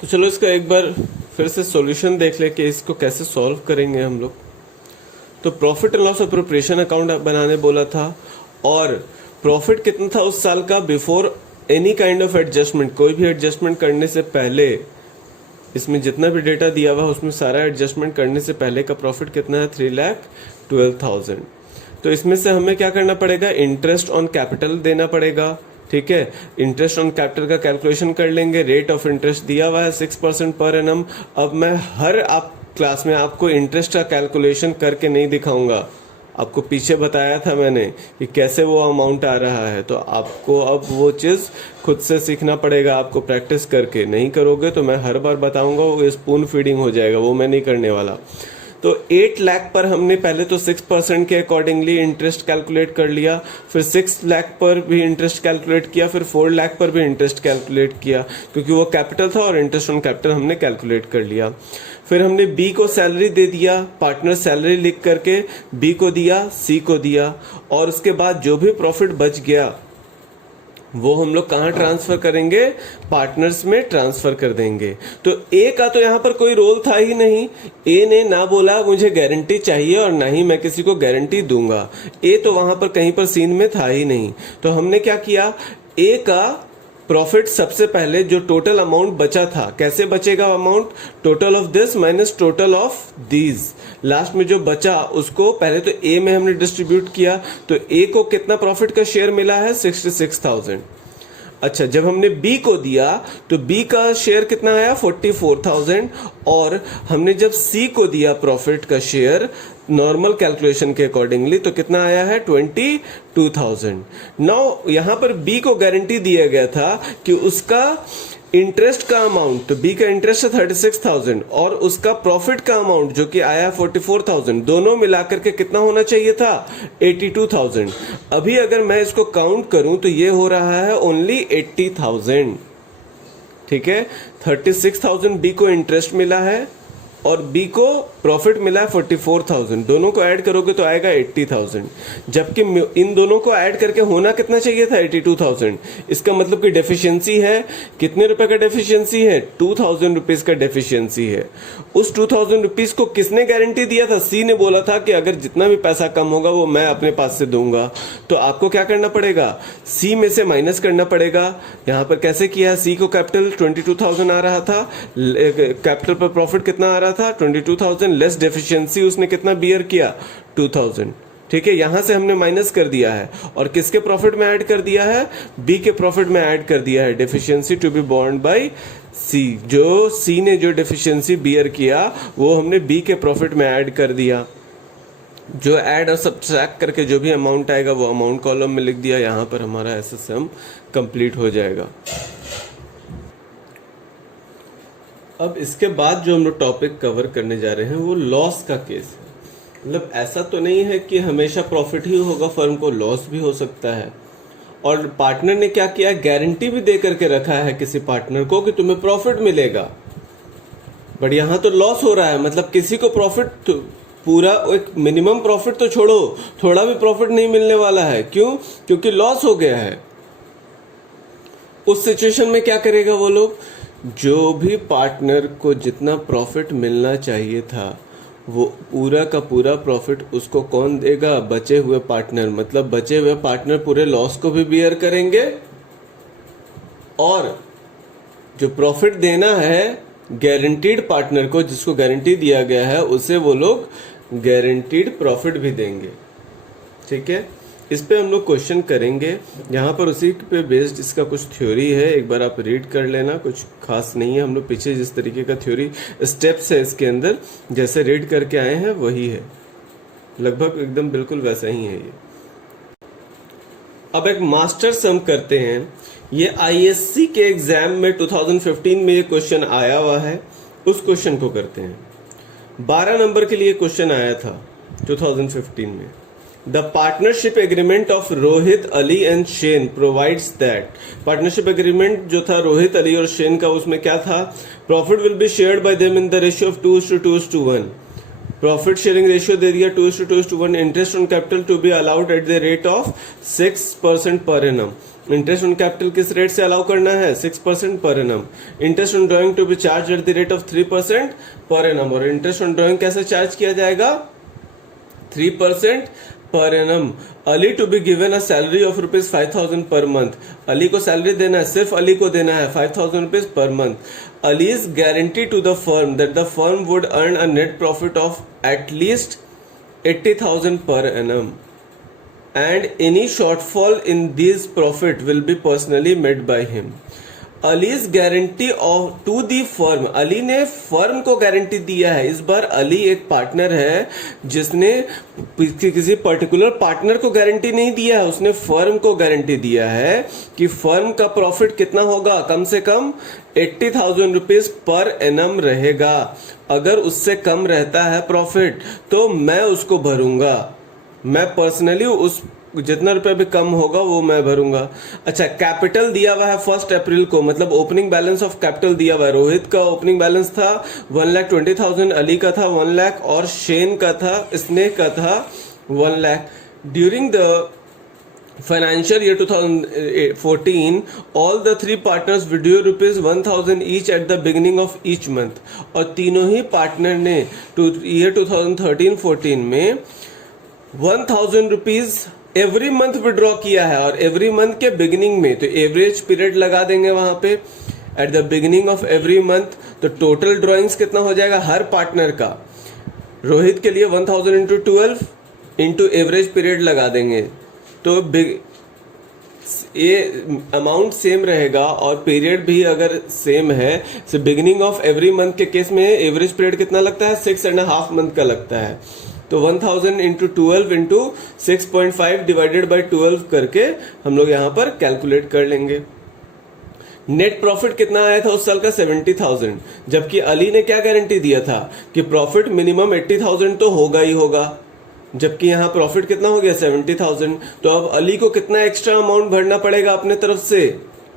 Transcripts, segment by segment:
तो चलो इसका एक बार फिर से सॉल्यूशन देख ले कि इसको कैसे सॉल्व करेंगे हम लोग। तो profit and loss appropriation account बनाने बोला था, और प्रॉफिट कितना था उस साल का before any kind of adjustment, कोई भी एडजस्टमेंट करने से पहले। इसमें जितना भी डेटा दिया हुआ है उसमें सारा एडजस्टमेंट करने से पहले का प्रॉफिट कितना है, 3,12,000। तो इसमें से हमें क्या करना पड़ेगा, इंटरेस्ट ऑन कैपिटल देना पड़ेगा। ठीक है, इंटरेस्ट ऑन कैपिटल का कैलकुलेशन कर लेंगे। रेट ऑफ इंटरेस्ट दिया हुआ है 6% पर एनम। अब मैं हर आप क्लास में आपको इंटरेस्ट का कैलकुलेशन करके नहीं दिखाऊंगा, आपको पीछे बताया था मैंने कि कैसे वो अमाउंट आ रहा है। तो आपको अब वो चीज़ खुद से सीखना पड़ेगा, आपको प्रैक्टिस करके। नहीं करोगे तो मैं हर बार बताऊंगा, वो स्पून फीडिंग हो जाएगा, वो मैं नहीं करने वाला। तो 8 लाख पर हमने पहले तो 6% के अकॉर्डिंगली इंटरेस्ट कैलकुलेट कर लिया, फिर 6 लाख पर भी इंटरेस्ट कैलकुलेट किया, फिर 4 लाख पर भी इंटरेस्ट कैलकुलेट किया, क्योंकि वो कैपिटल था और इंटरेस्ट ऑन कैपिटल हमने कैलकुलेट कर लिया। फिर हमने बी को सैलरी दे दिया, पार्टनर सैलरी लिख करके बी को दिया, सी को दिया, और उसके बाद जो भी प्रॉफिट बच गया वो हम लोग कहाँ ट्रांसफर करेंगे, पार्टनर्स में ट्रांसफर कर देंगे। तो ए का तो यहाँ पर कोई रोल था ही नहीं, ए ने ना बोला मुझे गारंटी चाहिए और ना ही मैं किसी को गारंटी दूंगा। ए तो वहां पर कहीं पर सीन में था ही नहीं। तो हमने क्या किया, ए का प्रॉफिट सबसे पहले जो टोटल अमाउंट बचा था, कैसे बचेगा amount, total of this minus total of these. Last में जो बचा उसको पहले तो ए में हमने डिस्ट्रीब्यूट किया। तो ए को कितना प्रॉफिट का शेयर मिला है, 66,000। अच्छा, जब हमने बी को दिया तो बी का शेयर कितना आया, 44,000। और हमने जब सी को दिया प्रॉफिट का शेयर नॉर्मल कैलकुलेशन के अकॉर्डिंगली तो कितना आया है, 22,000। नाउ यहां पर बी को गारंटी दिया गया था कि उसका इंटरेस्ट का अमाउंट, तो बी का इंटरेस्ट है 36,000 और उसका प्रॉफिट का अमाउंट जो कि आया 44,000, दोनों मिलाकर के कितना होना चाहिए था, 82,000। अभी अगर मैं इसको काउंट करूं तो ये हो रहा है ओनली 80,000। ठीक है, 36,000 बी को इंटरेस्ट मिला है और बी को प्रॉफिट मिला है 44,000, दोनों को ऐड करोगे तो आएगा 80,000। जबकि इन दोनों को ऐड करके होना कितना चाहिए था, 82,000। इसका मतलब कि डेफिशिएंसी है, कितने रुपए का डेफिशिएंसी है, 2,000 रुपीज का डेफिशिएंसी है। उस 2,000 रुपीज को किसने गारंटी दिया था, सी ने बोला था कि अगर जितना भी पैसा कम होगा वो मैं अपने पास से दूंगा। तो आपको क्या करना पड़ेगा, सी में से माइनस करना पड़ेगा। यहां पर कैसे किया, सी को कैपिटल 22,000 आ रहा था, कैपिटल पर प्रॉफिट कितना आ रहा था, 22,000 लेस डेफिशिएंसी उसने कितना बियर किया, 2,000। ठीक है, यहां से हमने माइनस कर दिया है और किसके प्रॉफिट में ऐड कर दिया है, बी के प्रॉफिट में ऐड कर दिया है deficiency to be borne by C. जो सी ने जो डेफिशिएंसी बियर किया वो हमने बी के प्रॉफिट में ऐड कर दिया। जो ऐड और सब्ट्रैक्ट करके जो भी अमाउंट आएगा वो अमाउंट कॉलम में लिख दिया। यहां पर हमारा एसएसएम कंप्लीट हो जाएगा। अब इसके बाद जो हम लोग टॉपिक कवर करने जा रहे हैं वो लॉस का केस है। मतलब ऐसा तो नहीं है कि हमेशा प्रॉफिट ही होगा, फर्म को लॉस भी हो सकता है। और पार्टनर ने क्या किया, गारंटी भी दे करके रखा है किसी पार्टनर को कि तुम्हें प्रॉफिट मिलेगा, बट यहां तो लॉस हो रहा है। मतलब किसी को प्रॉफिट तो पूरा एक मिनिमम प्रॉफिट तो छोड़ो, थोड़ा भी प्रॉफिट नहीं मिलने वाला है। क्यों, क्योंकि लॉस हो गया है। उस सिचुएशन में क्या करेगा वो लोग, जो भी पार्टनर को जितना प्रॉफिट मिलना चाहिए था वो पूरा का पूरा प्रॉफिट उसको कौन देगा, बचे हुए पार्टनर। मतलब बचे हुए पार्टनर पूरे लॉस को भी बियर करेंगे और जो प्रॉफिट देना है गारंटीड पार्टनर को, जिसको गारंटी दिया गया है, उसे वो लोग गारंटीड प्रॉफिट भी देंगे। ठीक है, इस पे हम लोग क्वेश्चन करेंगे। यहाँ पर उसी पे बेस्ड इसका कुछ थ्योरी है, एक बार आप रीड कर लेना, कुछ खास नहीं है। हम लोग पीछे जिस तरीके का थ्योरी स्टेप्स है इसके अंदर जैसे रीड करके आए हैं वही है, लगभग एकदम बिल्कुल वैसा ही है ये। अब एक मास्टर सम करते हैं। ये आईएससी के एग्जाम में 2015 में ये क्वेश्चन आया हुआ है, उस क्वेश्चन को करते हैं। 12 नंबर के लिए क्वेश्चन आया था 2015 में। The partnership agreement of Rohit Ali and Shane provides that. Partnership agreement जो था रोहित अली और शेन का, उसमें क्या था, profit will be shared by them in the ratio of 2:2:1। Profit sharing ratio दे दिया 2:2:1। Interest on capital to be allowed at the rate of 6% per annum. Interest on capital किस रेट से अलाउ करना है? 6% per annum. Interest on drawing to be charged at the rate of 3% per annum. और interest on drawing कैसे charge किया जाएगा? 3% per annum. Ali to be given a salary of ₹5,000 per month. Ali को salary देना है, सिर्फ अली को देना है ₹5,000 per month. Ali is guarantee to the firm that the firm would earn a net profit of at least 80,000 per annum and any shortfall in these profit will be personally met by him. Ali's guarantee of to the firm. Ali ने firm को guarantee दिया है। इस बार अली एक partner है जिसने किसी particular partner को गारंटी नहीं दिया है, उसने फर्म को गारंटी दिया है कि फर्म का प्रॉफिट कितना होगा? कम से कम 80,000 रुपीज पर एनम रहेगा। अगर उससे कम रहता है प्रॉफिट तो मैं उसको भरूंगा, मैं पर्सनली उस जितना रुपए भी कम होगा वो मैं भरूंगा। अच्छा, कैपिटल दिया हुआ है 1 अप्रैल को, मतलब ओपनिंग बैलेंस ऑफ कैपिटल दिया हुआ है। रोहित का ओपनिंग बैलेंस था 1,20,000, अली का था 1 लाख और शेन का था, स्नेह का था 1 lakh. During the financial year 2014 all the three partners withdrew ₹1,000 each at the beginning of each month। और तीनों ही पार्टनर ने ईयर 2013-14 में 1,000 रुपीज एवरी मंथ विड्रॉ किया है। और एवरी मंथ के बिगिनिंग में तो एवरेज पीरियड लगा देंगे वहां पे at the beginning of every month. तो टोटल ड्रॉइंग्स कितना हो जाएगा हर पार्टनर का? रोहित के लिए 1,000 इंटू 12 इंटू एवरेज पीरियड लगा देंगे तो ये अमाउंट सेम रहेगा और पीरियड भी अगर सेम है। So beginning of every month के केस में एवरेज पीरियड कितना लगता है? 6.5 मंथ का लगता है। तो 1,000 इंटू 12 इंटू 6.5 डिवाइडेड बाई 12 करके हम लोग यहां पर कैलकुलेट कर लेंगे। नेट प्रॉफिट कितना आया था उस साल का? 70,000। जबकि अली ने क्या गारंटी दिया था कि प्रॉफिट मिनिमम 80,000 तो होगा ही होगा, जबकि यहां प्रॉफिट कितना हो गया? 70,000। तो अब अली को कितना एक्स्ट्रा अमाउंट भरना पड़ेगा अपने तरफ से?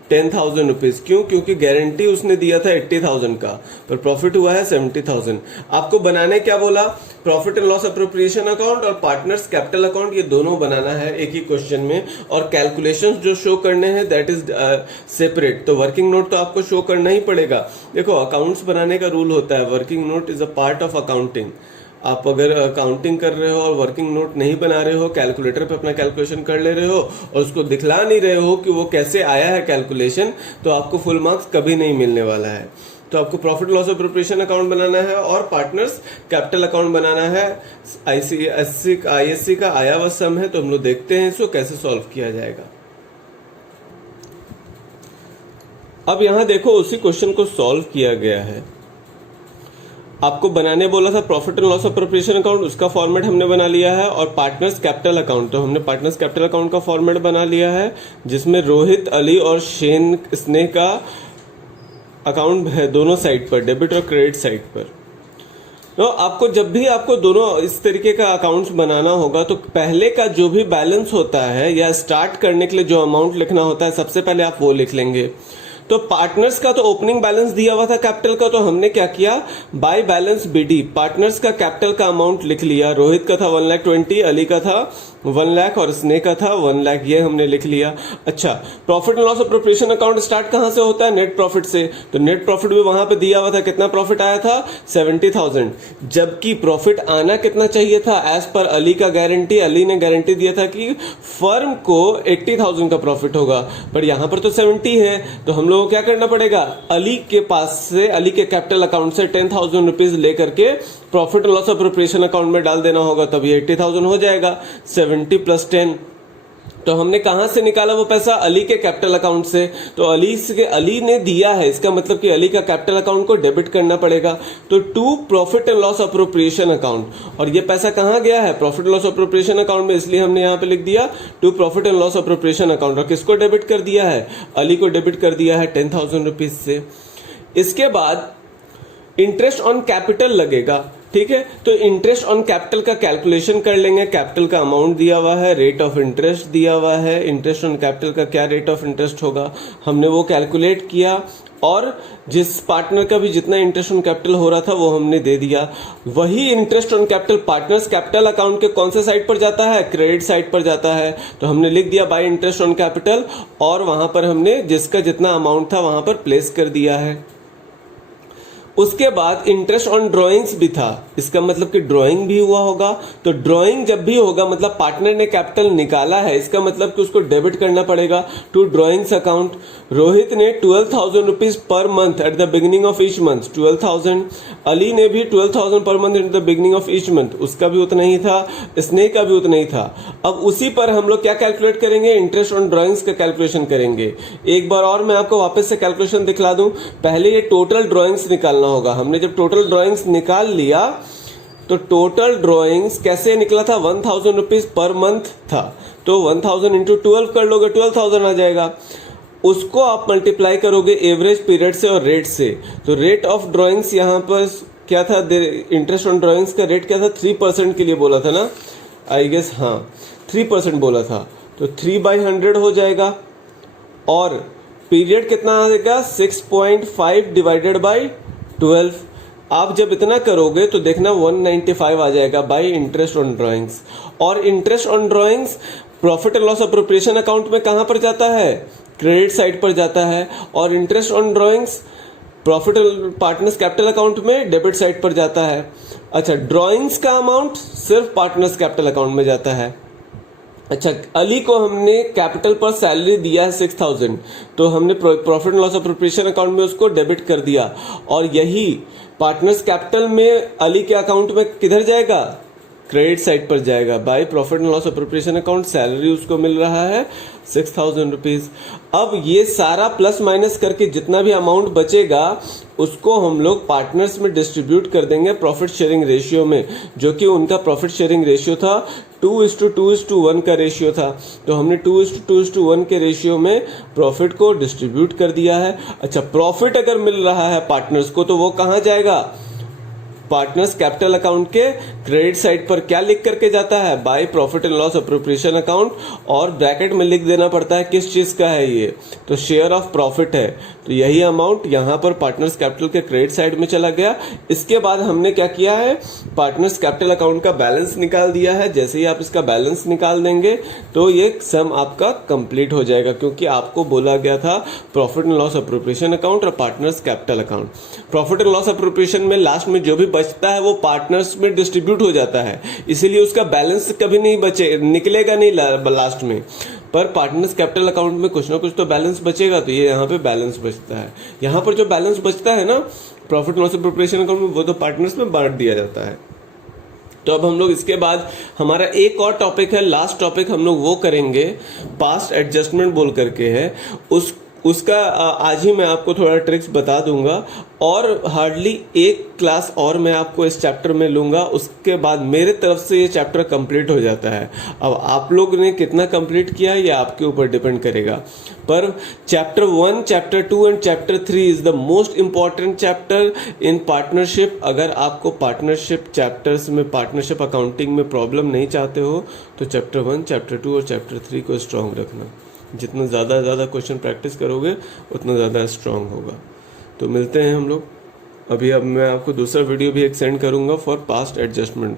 10,000 रुपीज। क्यों? क्योंकि गारंटी उसने दिया था 80,000 का, पर प्रॉफिट हुआ है 70,000। आपको बनाने क्या बोला? Profit and loss appropriation account और पार्टनर्स कैपिटल अकाउंट, ये दोनों बनाना है एक ही क्वेश्चन में। और कैलकुलेशंस जो शो करने हैं दैट इज सेपरेट। तो वर्किंग नोट तो आपको शो करना ही पड़ेगा। देखो, अकाउंट्स बनाने का रूल होता है working note is a part of accounting. आप अगर अकाउंटिंग कर रहे हो और वर्किंग नोट नहीं बना रहे हो, कैलकुलेटर पे अपना कैलकुलेशन कर ले रहे हो और उसको दिखला नहीं रहे हो कि वो कैसे आया है कैलकुलेशन, तो आपको फुल मार्क्स कभी नहीं मिलने वाला है। तो आपको प्रॉफिट लॉस अप्रोप्रिएशन अकाउंट बनाना है और पार्टनर्स कैपिटल अकाउंट बनाना है। आईएससी का आया हुआ सम है, तो हम लोग देखते हैं इसको कैसे सॉल्व किया जाएगा। अब यहां देखो, उसी क्वेश्चन को सॉल्व किया गया है। आपको बनाने बोला था profit and loss appropriation account, उसका फॉर्मेट हमने बना लिया है। और पार्टनर्स कैपिटल अकाउंट, तो हमने पार्टनर्स कैपिटल अकाउंट का फॉर्मेट बना लिया है, जिसमें रोहित, अली और शेन, स्नेह का अकाउंट है दोनों साइड पर, डेबिट और क्रेडिट साइड पर। तो आपको जब भी आपको दोनों इस तरीके का अकाउंट्स बनाना होगा तो पहले का जो भी बैलेंस होता है या स्टार्ट करने के लिए जो अमाउंट लिखना होता है सबसे पहले आप वो लिख लेंगे। तो पार्टनर्स का तो ओपनिंग बैलेंस दिया हुआ था कैपिटल का, तो हमने क्या किया? बाय बैलेंस बीडी पार्टनर्स का कैपिटल का अमाउंट लिख लिया। रोहित का था 1,20,000, अली का था 1 लाख और स्नेह का था 1 लाख, ये हमने लिख लिया। अच्छा, profit and loss appropriation account start कहां से होता है? नेट प्रॉफिट से। तो नेट प्रॉफिट भी वहां पे दिया हुआ था, कितना प्रॉफिट आया था? 70,000। जबकि प्रॉफिट आना कितना चाहिए था? एज पर अली का गारंटी, अली ने गारंटी दिया था कि फर्म को 80,000 का प्रॉफिट होगा, पर यहां पर तो 70 है। तो हम लोग क्या करना पड़ेगा? अली के पास से, अली के कैपिटल अकाउंट से 10,000 रुपीज लेकर के profit and loss appropriation account में डाल देना होगा, तभी 80,000 हो जाएगा। 70 प्लस 10, तो हमने कहां से निकाला वो पैसा? अली के कैपिटल अकाउंट से। तो अली ने दिया है, इसका मतलब कि अली का कैपिटल अकाउंट को डेबिट करना पड़ेगा। तो to profit and loss appropriation account, और ये पैसा कहां गया है? Profit and loss appropriation account में, इसलिए हमने यहां पे लिख दिया to profit and loss appropriation account. और किसको डेबिट कर दिया है? अली को डेबिट कर दिया है 10,000 रुपीज से। इसके बाद इंटरेस्ट ऑन कैपिटल लगेगा, ठीक है। तो इंटरेस्ट ऑन कैपिटल का कैलकुलेशन कर लेंगे। कैपिटल का अमाउंट दिया हुआ है, रेट ऑफ इंटरेस्ट दिया हुआ है। इंटरेस्ट ऑन कैपिटल का क्या रेट ऑफ इंटरेस्ट होगा हमने वो कैलकुलेट किया और जिस पार्टनर का भी जितना इंटरेस्ट ऑन कैपिटल हो रहा था वो हमने दे दिया। वही interest on capital partners capital account के कौन से साइड पर जाता है, क्रेडिट साइड पर जाता है। तो हमने लिख दिया बाय इंटरेस्ट ऑन कैपिटल और वहां पर हमने जिसका जितना अमाउंट था वहां पर प्लेस कर दिया है। उसके बाद इंटरेस्ट ऑन ड्राइंग्स भी था, इसका मतलब कि ड्राइंग भी हुआ होगा। तो ड्राइंग जब भी होगा मतलब पार्टनर ने कैपिटल निकाला है, इसका मतलब कि उसको डेबिट करना पड़ेगा टू ड्राइंग्स अकाउंट। रोहित ने 12,000 rupees per month at the beginning of each month, 12,000। Ali ने भी 12,000 per month at the beginning of each month, उसका भी उतना ही था। स्नेह का भी उतना ही था। अब उसी पर हम लोग क्या कैलकुलेट करेंगे, इंटरेस्ट ऑन ड्राइंग्स का कैलकुलेशन करेंगे। एक बार और मैं आपको वापस से कैलकुलेशन दिखला दूं। पहले ये टोटल ड्राइंग्स निकालना होगा। हमने जब टोटल ड्राइंग्स निकाल लिया तो टोटल ड्राइंग्स कैसे निकला था, 1,000 रुपीज पर मंथ था। तो 1,000 इंटू 12 कर लोगे, 12,000 आ जाएगा। उसको आप मल्टीप्लाई करोगे एवरेज पीरियड से और रेट से। तो रेट ऑफ ड्राइंग्स यहाँ पर क्या था, इंटरेस्ट ऑन ड्राइंग्स का रेट क्या था, 3% के लिए बोला था ना, आई गेस, हाँ 3% बोला था। तो 3/100 हो जाएगा और पीरियड कितना आएगा, 6.5 डिवाइडेड बाई 12। आप जब इतना करोगे तो देखना 195 आ जाएगा बाय इंटरेस्ट ऑन ड्राइंग्स। और interest on drawings profit and loss appropriation account में कहां पर जाता है, क्रेडिट साइड पर जाता है। और interest on drawings profit partners capital account में डेबिट साइड पर जाता है। अच्छा, ड्राइंग्स का अमाउंट सिर्फ पार्टनर्स कैपिटल अकाउंट में जाता है। अच्छा, अली को हमने कैपिटल पर सैलरी दिया है 6,000, तो हमने profit and loss appropriation account में उसको डेबिट कर दिया। और यही पार्टनर्स कैपिटल में अली के अकाउंट में किधर जाएगा, क्रेडिट साइड पर जाएगा by profit and loss appropriation account. Salary उसको मिल रहा है 6,000 रुपीज। अब ये सारा प्लस माइनस करके जितना भी अमाउंट बचेगा उसको हम लोग पार्टनर्स में डिस्ट्रीब्यूट कर देंगे प्रॉफिट शेयरिंग रेशियो में, जो कि उनका प्रॉफिट शेयरिंग रेशियो था 2:2:1 का रेशियो था। तो हमने 2:2:1 के रेशियो में प्रॉफिट को डिस्ट्रीब्यूट कर दिया है। अच्छा, प्रॉफिट अगर मिल रहा है पार्टनर्स को तो वो कहां जाएगा, पार्टनर्स कैपिटल अकाउंट के क्रेडिट साइड पर क्या लिख करके जाता है, by profit and loss appropriation account. और ब्रैकेट में लिख देना पड़ता है किस चीज का है ये, तो शेयर ऑफ प्रॉफिट है। तो यही अमाउंट यहां पर पार्टनर्स कैपिटल के क्रेडिट साइड में चला गया। इसके बाद हमने क्या किया है, पार्टनर्स कैपिटल अकाउंट का बैलेंस निकाल दिया है। जैसे ही आप इसका बैलेंस निकाल देंगे तो ये सम आपका कंप्लीट हो जाएगा, क्योंकि आपको बोला गया था profit and loss appropriation account और partners capital account. Profit and loss appropriation में लास्ट में जो भी बचता है वो पार्टनर्स में डिस्ट्रीब्यूट हो जाता है, इसीलिए उसका बैलेंस कभी नहीं बचे, निकलेगा नहीं लास्ट में। पर पार्टनर्स कैपिटल अकाउंट में कुछ ना कुछ तो बैलेंस बचेगा, तो ये यहाँ पे बैलेंस बचता है। यहाँ पर जो बैलेंस बचता है ना प्रॉफिट लॉस अप्रोप्रिएशन अकाउंट में, वो तो पार्टनर्स में बांट दिया जाता है। तो अब हम लोग इसके बाद हमारा एक और टॉपिक है, लास्ट टॉपिक हम लोग वो करेंगे, पास्ट एडजस्टमेंट बोल करके है। उसका आज ही मैं आपको थोड़ा ट्रिक्स बता दूंगा और हार्डली एक क्लास और मैं आपको इस चैप्टर में लूंगा। उसके बाद मेरे तरफ से ये चैप्टर कंप्लीट हो जाता है। अब आप लोग ने कितना कंप्लीट किया ये आपके ऊपर डिपेंड करेगा। पर chapter 1, chapter 2 and chapter 3 is the most important chapter in partnership. अगर आपको पार्टनरशिप चैप्टर्स में, पार्टनरशिप अकाउंटिंग में प्रॉब्लम नहीं चाहते हो तो चैप्टर 1, चैप्टर 2 और चैप्टर 3 को स्ट्रांग रखना। जितना ज़्यादा क्वेश्चन प्रैक्टिस करोगे उतना ज़्यादा स्ट्रांग होगा। तो मिलते हैं हम लोग। अभी अब मैं आपको दूसरा वीडियो भी एक सेंड करूँगा फॉर पास्ट एडजस्टमेंट।